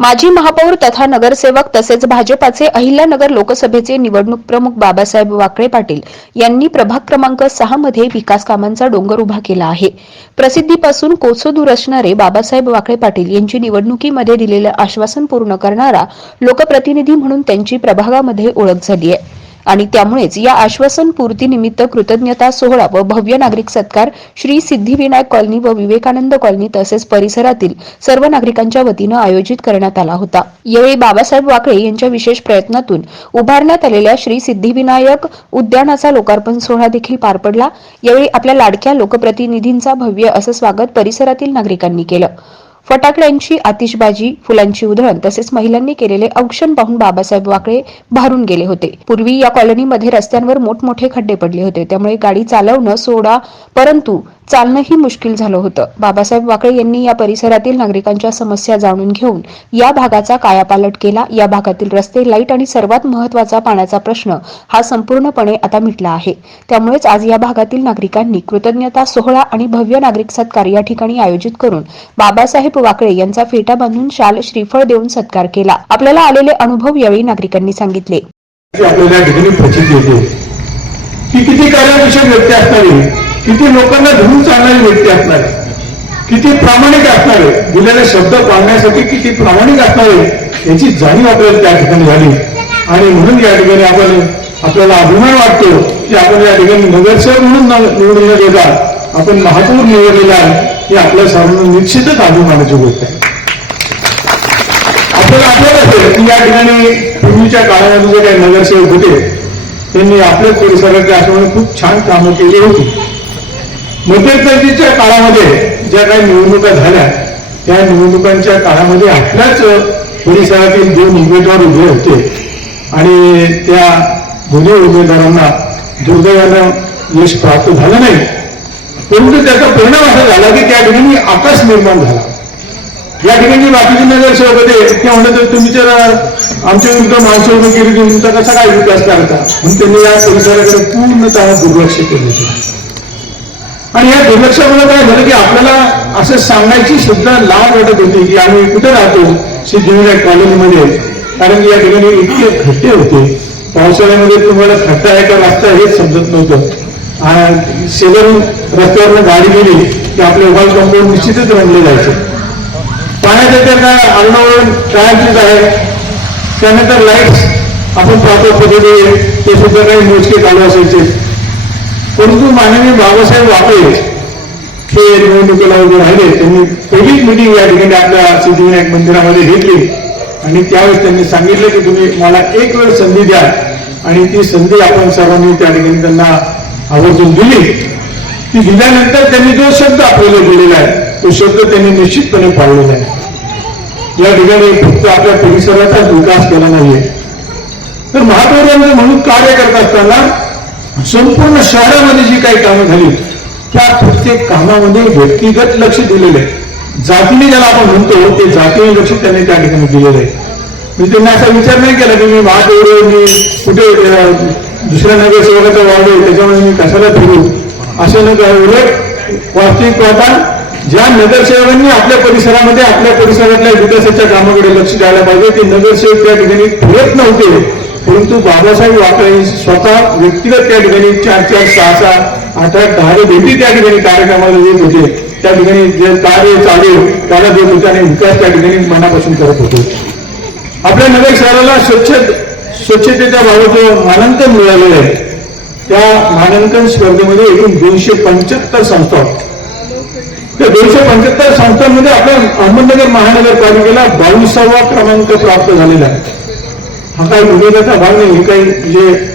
माजी महापौर तथा नगरसेवक तसेच भाजपाचे अहिल्यानगर लोकसभेचे निवडणूक प्रमुख बाबासाहेब वाकळे पाटील यांनी प्रभाग क्रमांक सहा मध्ये विकास कामांचा डोंगर उभा केला आहे. प्रसिद्धीपासून कोसो दूर असणारे बाबासाहेब वाकळे पाटील यांची निवडणुकीमध्ये दिलेलं आश्वासन पूर्ण करणारा लोकप्रतिनिधी म्हणून त्यांची प्रभागामध्ये ओळख झाली आहे. आणि त्यामुळेच या आश्वासन पूर्तीनिमित्त कृतज्ञता सोहळा व भव्य नागरिक सत्कार श्री सिद्धिविनायक कॉलनी व विवेकानंद कॉलनी तसेच परिसरातील सर्व नागरिकांच्या वतीनं आयोजित करण्यात आला होता. यावेळी बाबासाहेब वाकळे यांच्या विशेष प्रयत्नातून उभारण्यात आलेल्या श्री सिद्धिविनायक उद्यानाचा लोकार्पण सोहळा देखील पार पडला. यावेळी आपल्या लाडक्या लोकप्रतिनिधींचा भव्य असं स्वागत परिसरातील नागरिकांनी केलं. फटाकड्यांची आतिषबाजी फुलांची उधळण तसेच महिलांनी केलेले औक्षण पाहून बाबासाहेब वाकळे भारून गेले होते. पूर्वी या कॉलनीमध्ये रस्त्यांवर मोठमोठे खड्डे पडले होते. त्यामुळे गाडी चालवणं सोडा परंतु चालणंही मुश्किल झालं होतं. बाबासाहेब वाकळे यांनी या परिसरातील नागरिकांच्या समस्या जाणून घेऊन या भागाचा कायापालट केला. या भागातील रस्ते लाइट आणि सर्वात महत्त्वाचा पाण्याचा प्रश्न हा संपूर्णपणे आता मिटला आहे. त्यामुळेच आज या भागातील नागरिकांनी कृतज्ञता सोहळा आणि भव्य नागरिक सत्कार या ठिकाणी आयोजित करून बाबासाहेब वाकळे यांचा फेटा बांधून शाल श्रीफळ देऊन सत्कार केला. आपल्याला आलेले अनुभव यावेळी नागरिकांनी सांगितले. किती कार्यविषयक व्यक्ती असणारी किती लोकांना धरून चालणारी व्यक्ती असणार किती प्रामाणिक असणारे दिलेले शब्द पाळण्यासाठी किती प्रामाणिक असणारे याची जाणीव आपल्याला त्या ठिकाणी झाली. आणि म्हणून या ठिकाणी आपण आपल्याला अभिमान वाटतो की आपण या ठिकाणी नगरसेवक म्हणून निवडून गेला. आपण महापौर निवडलेला आहे. ही आपल्या सर्वांना निश्चितच अभिमानाची गोष्ट आहे. आपल्याला आठवत असेल की या ठिकाणी पूर्वीच्या काळामध्ये जे काही नगरसेवक होते त्यांनी आपल्याच परिसरातल्या आठवणी खूप छान कामं केली होती. मध्यंतरीच्या काळामध्ये ज्या काही निवडणुका झाल्या त्या निवडणुकांच्या काळामध्ये आपल्याच परिसरातील दोन उमेदवार उभे होते. आणि त्या दोन्ही उमेदवारांना दुर्दैवानं यश प्राप्त झालं नाही. परंतु त्याचा परिणाम असा झाला की त्या ठिकाणी आकाश निर्माण झाला. या ठिकाणी बाकीचे नगरसेवक होते ते म्हणत होते, तुम्ही जर आमच्या विरुद्ध माणसं केली तुमचा कसा काय विकास करता? म्हणून त्यांनी या परिसराकडे पूर्णतः दुर्लक्ष केले होते. आणि या दुर्लक्षामुळे काय झालं की आपल्याला असं सांगायची सुद्धा लाज वाटत होती की आम्ही कुठे राहतो सिद्धिविनायक कॉलनीमध्ये. कारण की या ठिकाणी इतके खड्डे होते. पावसाळ्यामध्ये तुम्हाला खड्डा आहे का रस्ता हेच समजत नव्हतं. आणि रस्त्यावर रस्त्यावरनं गाडी गेली की आपले वॉल कंपाऊंड निश्चितच रंगले जायचे. पाण्यात त्या काय अल्नावरून आहे? त्यानंतर लाईट्स आपण पाहतो पद्धतीने ते सुद्धा काही मोजके चालू असायचे. परंतु माननीय बाबासाहेब वाकळे हे निवडणुकीला उभे राहिले. त्यांनी पहिलीच मिटिंग या ठिकाणी आपल्या सिद्धिविनायक मंदिरामध्ये घेतली. आणि त्यावेळेस त्यांनी सांगितलं की तुम्ही मला एक वेळ संधी द्या. आणि ती संधी आपण सर्वांनी त्या ठिकाणी त्यांना आवर्जून दिली. ती दिल्यानंतर त्यांनी जो शब्द आपल्याला दिलेला आहे तो शब्द त्यांनी निश्चितपणे पाळलेला आहे. या ठिकाणी फक्त आपल्या परिसराचाच विकास केला नाहीये. तर महापौरांचं म्हणून कार्य करत असताना संपूर्ण शहरामध्ये जी काही कामं झाली त्या प्रत्येक कामामध्ये व्यक्तिगत लक्ष दिलेलं आहे. जातीने ज्याला आपण म्हणतो ते जातीने लक्ष त्यांनी त्या ठिकाणी दिलेलं आहे. म्हणजे त्यांनी असा विचार नाही केला की मी महापौर मी कुठे दुसऱ्या नगरसेवकाचा वाढ आहे त्याच्यामुळे मी कशाला फिरू? असं न उलट वास्तविक पाहता ज्या नगरसेवकांनी आपल्या परिसरामध्ये आपल्या परिसरातल्या विकासाच्या कामाकडे लक्ष द्यायला पाहिजे ते नगरसेवक त्या ठिकाणी फिरत नव्हते. परंतु बाबासाहेब वाकळे स्वतः व्यक्तिगत त्या ठिकाणी चार चार सहा सहा आठ आठ दहा भेटी त्या ठिकाणी कार्यक्रमाला येत होते. त्या ठिकाणी जे कार्य चालेल त्याला देत होते आणि विकास त्या ठिकाणी मनापासून करत होते. आपल्या नगर शहराला स्वच्छ स्वच्छतेच्या बाबत मानांकन मिळालेलं आहे. त्या मानांकन स्पर्धेमध्ये एकूण दोनशे पंच्याहत्तर संस्था होत्या. त्या दोनशे पंच्याहत्तर संस्थांमध्ये आपल्या अहमदनगर महानगरपालिकेला बावीसावा क्रमांक प्राप्त झालेला आहे. हा काही भूमिकेचा भाग नाही ही काही म्हणजे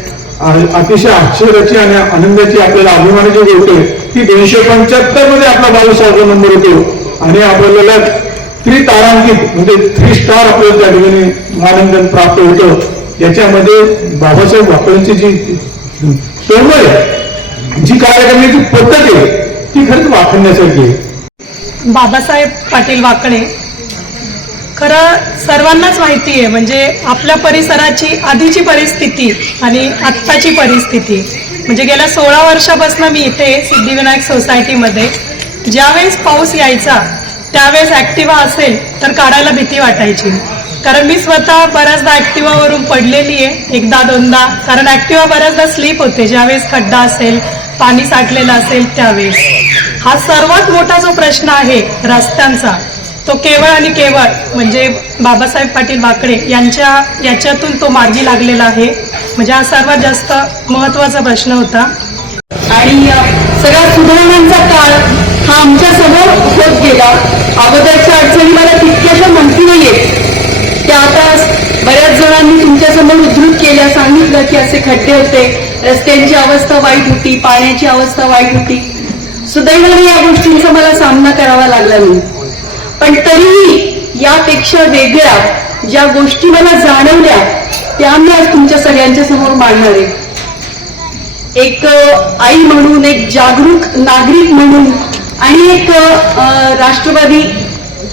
अतिशय आश्चर्याची आणि आनंदाची आपल्याला अभिमानाची गोष्ट आहे. ती दोनशे पंच्याहत्तरमध्ये आपला बावीसावा नंबर होतो आणि आपल्याला त्रितारांकित म्हणजे थ्री स्टार आपल्याला त्या ठिकाणी मानंदन प्राप्त होतं. याच्यामध्ये बाबासाहेब वाकळांची जी तळमळ आहे जी कार्य करण्याची पद्धत आहे ती खरंच वाखण्यासारखी आहे. बाबासाहेब पाटील वाकडे खरं सर्वांनाच माहिती आहे म्हणजे आपल्या परिसराची आधीची परिस्थिती आणि आत्ताची परिस्थिती. म्हणजे गेल्या सोळा वर्षापासून मी इथे सिद्धिविनायक सोसायटीमध्ये ज्यावेळेस पाऊस यायचा त्यावेळेस ॲक्टिवा असेल तर काढायला भीती वाटायची. कारण मी स्वतः बऱ्याचदा ॲक्टिवावरून पडलेली आहे एकदा दोनदा. कारण ॲक्टिवा बऱ्याचदा स्लीप होते. ज्यावेळेस खड्डा असेल पाणी साठलेलं असेल त्यावेळेस. हा सर्वात मोठा जो प्रश्न आहे रस्त्यांचा तो केवळ आणि केवळ म्हणजे बाबासाहेब पाटील वाकडे यांच्या याच्यातून तो मार्गी लागलेला आहे. म्हणजे हा सर्वात जास्त महत्त्वाचा प्रश्न होता. आणि सगळ्या सुधारणांचा काळ हा आमच्यासमोर होत गेला. अगोदरच्या अडचणी मला तितक्याशा माहिती नाहीये आता बऱ्याच जणांनी तुमच्यासमोर उद्धृत केल्या सांगितलं की असे खड्डे होते रस्त्यांची अवस्था वाईट होती पाण्याची अवस्था वाईट होती. सुदैवाने या गोष्टींचा मला सामना करावा लागला नाही. पण तरीही यापेक्षा वेगळ्या ज्या गोष्टी मला जाणवल्या त्या मी आज तुमच्या सगळ्यांच्या समोर मांडणार आहे. एक आई म्हणून एक जागरूक नागरिक म्हणून आणि एक राष्ट्रवादी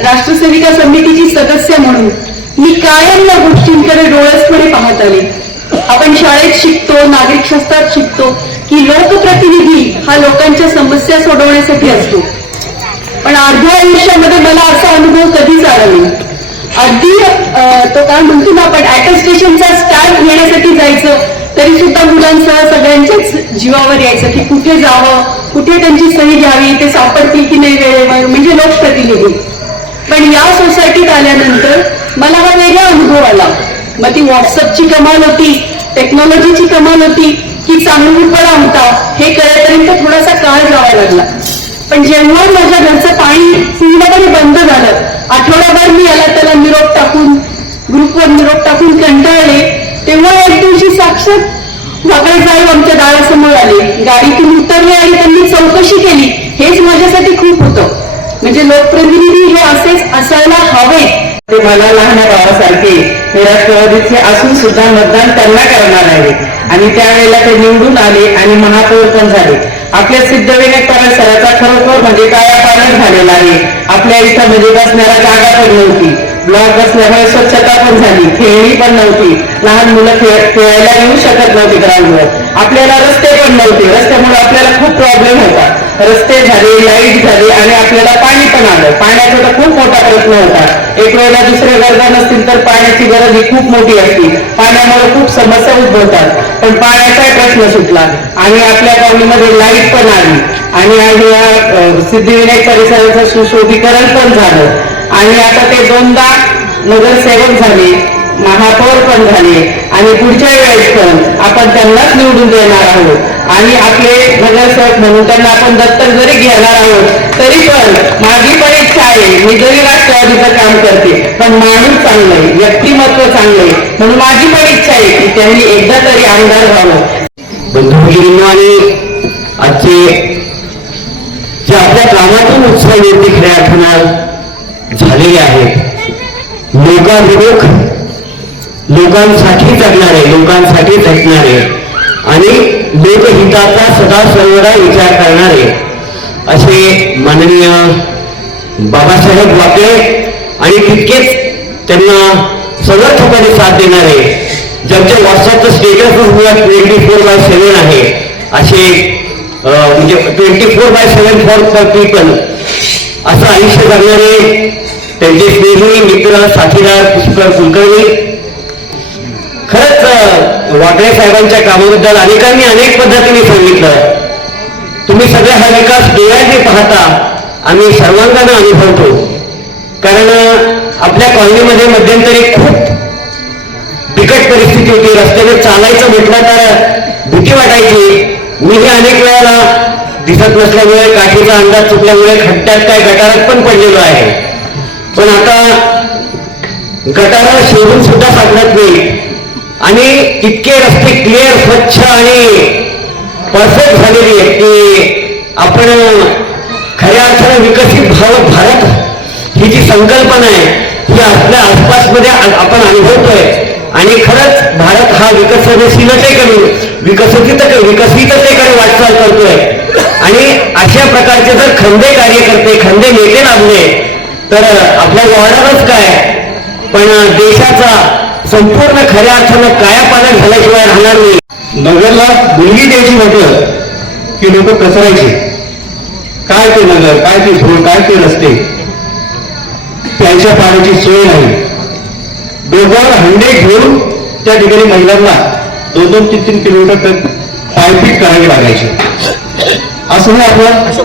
राष्ट्रसेविका समितीची सदस्य म्हणून मी कायम या गोष्टींकडे डोळसपणे पाहत आले. आपण शाळेत शिकतो नागरिक शास्त्रात शिकतो की लोकप्रतिनिधी हा लोकांच्या समस्या सोडवण्यासाठी असतो. पण अर्ध्या आयुष्यामध्ये मला असा अनुभव कधीच आला नाही. अगदी तो काय म्हणतो ना आपण अटेस्टेशनचा स्टॅम्प घेण्यासाठी जायचं तरी सुद्धा मुलांसह सगळ्यांच्याच जीवावर यायचं की कुठे जावं कुठे त्यांची सही घ्यावी ते सापडतील की नाही वेळेवर म्हणजे लोकप्रतिनिधी. पण या सोसायटीत आल्यानंतर मला हा वेगळा अनुभव आला. मग ती व्हॉट्सअपची कमाल होती टेक्नॉलॉजीची कमाल होती की चांगलीपणा होता हे कळेपर्यंत थोडासा काळ जावा लागला. पण जेव्हा माझ्या घरचं पाणी पूर्णपणे बंद झालं आठवड्याभर मी याला त्याला निरोप टाकून ग्रुपवर निरोप टाकून कंटाळले तेव्हा एक दिवशी साक्षात वाकडे साहेब आमच्या दारासमोर आले. गाडीतून उतरले आणि त्यांनी चौकशी केली. हेच माझ्यासाठी खूप होतं. म्हणजे लोकप्रतिनिधी हे असेच असायला हवेत. मला लहान भावासारखे राष्ट्रवादीचे असून सुद्धा मतदान त्यांना करणार आहे. आणि त्यावेळेला ते निवडून आले आणि महापौर पण झाले. आपल्या सिद्धविनायक परिसराचा खरोखर म्हणजे कायापालट झालेला आहे. आपल्या इथं म्हणजे बसणारा जागा पण नव्हती ब्लॉक असल्यामुळे स्वच्छता पण झाली खेळणी पण नव्हती. लहान मुलं खेळायला येऊ शकत नव्हती ग्राउंडवर. आपल्याला रस्ते पण नव्हते. रस्त्यामुळे आपल्याला खूप प्रॉब्लेम होता. रस्ते झाले लाइट झाले आणि आपल्याला पाणी पण आलं. पाण्याचा तर खूप मोठा प्रश्न होता. एक वेळेला दुसऱ्या गरजा नसतील तर पाण्याची गरज ही खूप मोठी असते. पाण्यामुळे खूप समस्या उद्भवतात. पण पाण्याचा प्रश्न सुटला आणि आपल्या कॉलनीमध्ये लाइट पण आली. आणि या, सिद्धिविनायक परिसराचं सुशोभीकरण पण झालं. आणि आता ते दोनदा नगरसेवक झाले महापौर पण झाले आणि पुढच्या वेळेस पण आपण त्यांनाच निवडून देणार आहोत. आणि आपले नगरसेवक म्हणून त्यांना आपण दत्तक जरी घेणार आहोत तरी पण माझी पण इच्छा आहे मी जरी राष्ट्रवादीचं काम करते पण माणूस चांगलं आहे व्यक्तिमत्व चांगलं आहे. म्हणून माझी पण इच्छा आहे की त्यांनी एकदा तरी आमदार व्हावं. बंधू आणि आजचे जे आपल्या कामातून उत्साह निर्मिती खऱ्या अर्थानं झालेले आहेत. लोकाभिमुख लोकांसाठी जगणारे लोकांसाठी झटणारे आणि लोकहिताचा सदा सर्वदा विचार करणारे असे माननीय बाबासाहेब वाकळे आणि तितकेच त्यांना समर्थपणे साथ देणारे ज्यांच्या व्हॉट्सअपचं स्टेटस मुळात ट्वेंटी फोर बाय सेव्हन आहे असे म्हणजे twenty four by seven for for people असं आयुष्य जगणारे त्यांचे स्नेही मित्र साथीदार पुष्कर कुलकर्णी. खरंच वाकळे साहेबांच्या कामाबद्दल अनेकांनी अनेक पद्धतीने सांगितलं. तुम्ही सगळा हा विकास डोळ्याने पाहता आम्ही सर्वांगानं अनुभवतो. कारण आपल्या कॉलनीमध्ये मध्यंतरी खूप बिकट परिस्थिती होती. रस्त्याने चालायचं म्हटलं तर भीती वाटायची. मीही अनेक वेळेला दिसत नसल्यामुळे काठीचा अंदाज चुकल्यामुळे खड्ड्यात काय गटारात पण पडलेलो आहे. पण आता गटारा शोधून सुद्धा सापडत नाही. आणि इतके रस्ते क्लिअर स्वच्छ आणि परफेक्ट झालेली आहेत की आपण खऱ्या अर्थानं विकसित भाव भारत ही जी संकल्पना आहे ही आपल्या आसपासमध्ये आपण अनुभवतोय. आणि खरंच भारत हा विकसनशीलतेकडे विकसित विकसिततेकडे वाटचाल करतोय. आणि अशा प्रकारचे जर खंदे कार्यकर्ते खंदे नेते लागले तर आपल्या वॉर्डावरच काय? पण देशाचा संपूर्ण खऱ्या अर्थानं कायापालट झाल्याशिवाय राहणार नाही. नगरला मुलगी द्यायची म्हटलं की लोक कचरायचे काय ते नगर काय ते धूळ काय ते रस्ते? त्यांच्या पाण्याची सोय नाही. डोक्यावर हंडे घेऊन त्या ठिकाणी महिलांना दोन दोन तीन तीन किलोमीटर पायपीट करावी लागायची. असं नाही आपलं.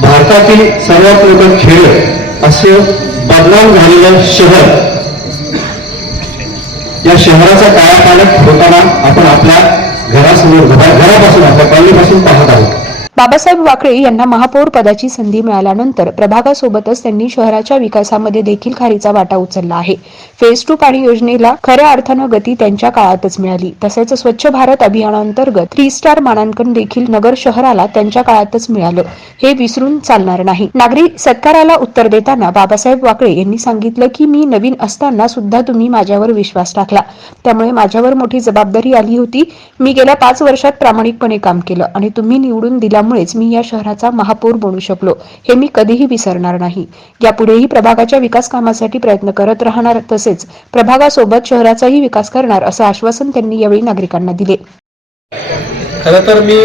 भारतातील सर्वात मोठं खेळ असं बदनाम झालेलं शहर. या शहराचा कायापालट होताना आपण आपल्या घरासमोर घरा- घरापासून आपल्या कॉलनीपासून पाहत आहोत. बाबासाहेब वाकळे यांना महापौर पदाची संधी मिळाल्यानंतर प्रभागासोबतच त्यांनी शहराच्या विकासामध्ये देखील खारीचा वाटा उचलला आहे. फेज टू पाणी योजनेला खऱ्या अर्थानं गती त्यांच्या काळातच मिळाली. तसेच स्वच्छ भारत अभियानांतर्गत थ्री स्टार मानांकन देखील नगर शहराला त्यांच्या काळातच मिळालं. हे विसरून चालणार नाही. नागरी सत्काराला उत्तर देताना बाबासाहेब वाकळे यांनी सांगितलं की मी नवीन असताना सुद्धा तुम्ही माझ्यावर विश्वास टाकला. त्यामुळे माझ्यावर मोठी जबाबदारी आली होती. मी गेल्या पाच वर्षात प्रामाणिकपणे काम केलं आणि तुम्ही निवडून दिला त्यामुळेच मी या शहराचा महापौर बनू शकलो. हे मी कधीही विसरणार नाही. यापुढेही प्रभागाच्या विकास कामासाठी प्रयत्न करत राहणार तसेच प्रभागासोबत शहराचाही विकास करणार असं आश्वासन त्यांनी यावेळी नागरिकांना दिले. खरं तर मी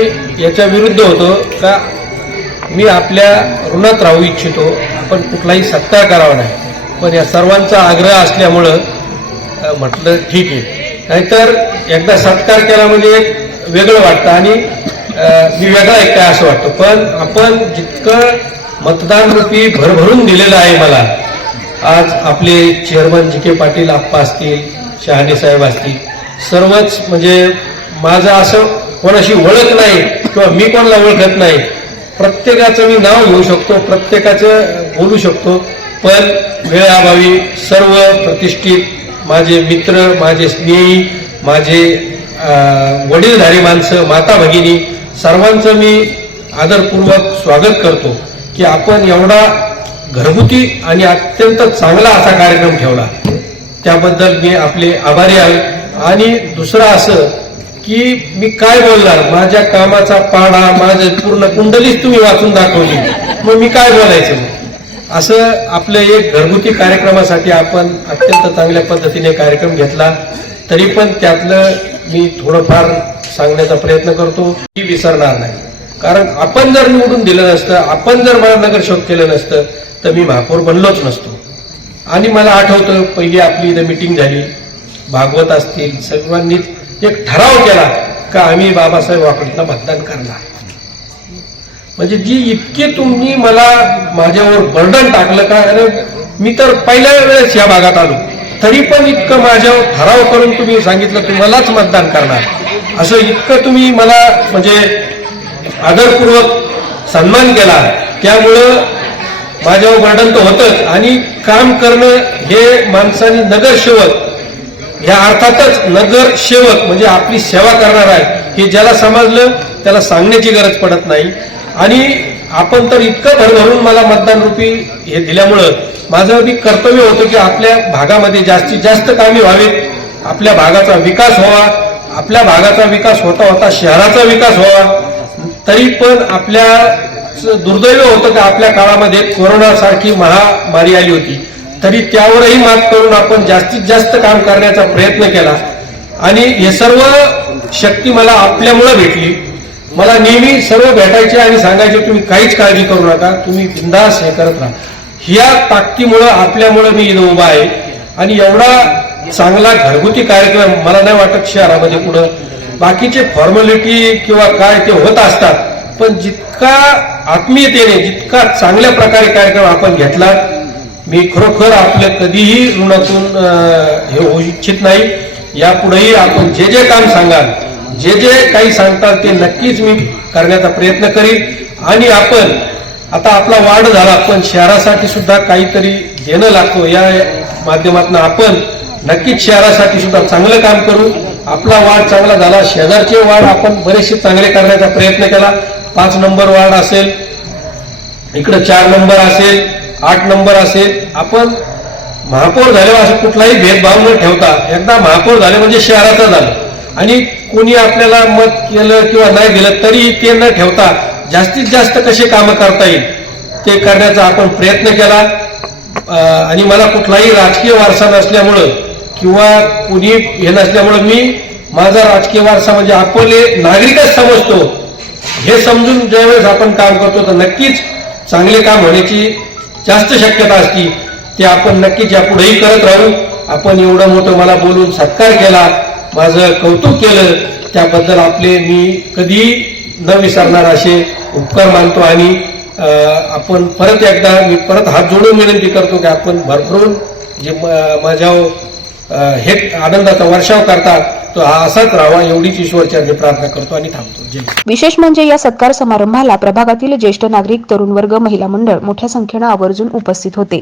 याच्या विरुद्ध होतो का मी आपल्या ऋणात राहू इच्छितो. आपण कुठलाही सत्कार करावा नाही. पण या सर्वांचा आग्रह असल्यामुळं म्हटलं ठीक आहे. नाहीतर एकदा सत्कार केला म्हणजे एक वेगळं वाटतं आणि मी वेगळा एक काय असं वाटतं. पण आपण जितकं मतदान रूपी भरभरून दिलेलं आहे मला आज आपले चेअरमन जी के पाटील आप्पा असतील शहाणे साहेब असतील सर्वच म्हणजे माझं असं कोणाशी ओळख नाही किंवा मी कोणाला ओळखत नाही प्रत्येकाचं मी नाव घेऊ शकतो प्रत्येकाचं बोलू शकतो पण वेळाभावी सर्व प्रतिष्ठित माझे मित्र माझे स्नेही माझे वडीलधारी माणसं माता भगिनी सर्वांचं मी आदरपूर्वक स्वागत करतो की आपण एवढा घरगुती आणि अत्यंत चांगला असा कार्यक्रम ठेवला. त्याबद्दल मी आपले आभारी आहे. आणि दुसरं असं की मी काय बोलणार? माझ्या कामाचा पाडा माझं पूर्ण कुंडलीच तुम्ही वाचून दाखवली. मग मी काय बोलायचं असं आपलं एक घरगुती कार्यक्रमासाठी आपण अत्यंत चांगल्या पद्धतीने कार्यक्रम घेतला. तरी पण त्यातलं मी थोडंफार सांगण्याचा प्रयत्न करतो ती विसरणार नाही. कारण आपण जर निवडून दिलं नसतं आपण जर मला नगरसेवक केलं नसतं तर मी महापौर बनलोच नसतो. आणि मला आठवतं पहिली आपली इथं मिटिंग झाली. भागवत असतील सर्वांनीच एक ठराव केला का आम्ही बाबासाहेब वाकडीला मतदान करणार. म्हणजे जी इतकी तुम्ही मला माझ्यावर बर्डन टाकलं का? अरे मी तर पहिल्या वेळेस या भागात आलो. तरी पण इतकं माझ्यावर ठराव करून तुम्ही सांगितलं तुम्हालाच मतदान करणार. असं इतकं तुम्ही मला म्हणजे आदरपूर्वक सन्मान केला. त्यामुळं माझ्यावर बर्डन तर होतंच. आणि काम करणं हे माणसाने नगरसेवक या अर्थातच नगरसेवक म्हणजे आपली सेवा करणार आहे हे ज्याला समजलं त्याला सांगण्याची गरज पडत नाही. आणि आपण तर इतकं भरभरून मला मतदान रूपी हे दिल्यामुळं माझं अगदी कर्तव्य होतं की आपल्या भागामध्ये जास्तीत जास्त कामे व्हावीत. आपल्या भागाचा विकास व्हावा. आपल्या भागाचा विकास होता होता शहराचा विकास व्हावा. तरी पण आपल्या दुर्दैव होतं की आपल्या काळामध्ये कोरोना सारखी महामारी आली होती. तरी त्यावरही मात करून आपण जास्तीत जास्त काम करण्याचा प्रयत्न केला. आणि हे सर्व शक्ती मला आपल्यामुळं भेटली. मला नेहमी सर्व भेटायचे आणि सांगायचे तुम्ही काहीच काळजी करू नका. तुम्ही बिंदास हे करत राहा. ह्या ताकदीमुळं आपल्यामुळं मी इथं उभा आहे. आणि एवढा चांगला घरगुती कार्यक्रम मला नाही वाटत शहरामध्ये पुढं. बाकीचे फॉर्मॅलिटी किंवा काय ते होत असतात. पण जितका आत्मीयतेने जितका चांगल्या प्रकारे कार्यक्रम आपण घेतला मी खरोखर आपलं कधीही ऋणातून हे होऊ इच्छित नाही. यापुढेही आपण जे जे काम सांगाल जे जे काही सांगताल ते नक्कीच मी करण्याचा प्रयत्न करीन. आणि आपण आता आपला वाढ झाला पण शहरासाठी सुद्धा काहीतरी देणं लागतो. या माध्यमातून आपण नक्कीच शहरासाठी सुद्धा चांगलं काम करू. आपला वाढ चांगला झाला. शेजारचे वाढ आपण बरेचसे चांगले करण्याचा प्रयत्न केला. पाच नंबर वाढ असेल इकडं चार नंबर असेल आठ नंबर असेल. आपण महापौर झाल्यावर असं कुठलाही भेदभाव न ठेवता एकदा महापौर झाले म्हणजे शहराचं झालं. आणि कोणी आपल्याला मत केलं किंवा नाही दिलं तरी ते न ठेवता जास्तीत जास्त कसे कामं करता येईल ते करण्याचा आपण प्रयत्न केला. आणि मला कुठलाही राजकीय वारसा नसल्यामुळं किंवा कुणी हे नसल्यामुळं मी माझा राजकीय वारसा म्हणजे अकोले नागरिकच समजतो. हे समजून ज्यावेळेस आपण काम करतो तर नक्कीच चांगले काम होण्याची जास्त शक्यता असती. ते आपण नक्कीच यापुढेही करत राहू. आपण एवढं मोठं मला बोलून सत्कार केला माझं कौतुक केलं त्याबद्दल आपले मी कधी न विसरणार असे उपकार मानतो आणि आपण परत एकदा मी परत हात जोडून विनंती करतो की आपण भरभरून जे माझ्या हे आनंदाचा वर्षाव करतात तो हा असाच राहावा एवढीच ईश्वरचरणी प्रार्थना करतो आणि थांबतो. विशेष म्हणजे या सत्कार समारंभाला प्रभागातील ज्येष्ठ नागरिक तरुण वर्ग महिला मंडळ मोठ्या संख्येनं आवर्जून उपस्थित होते.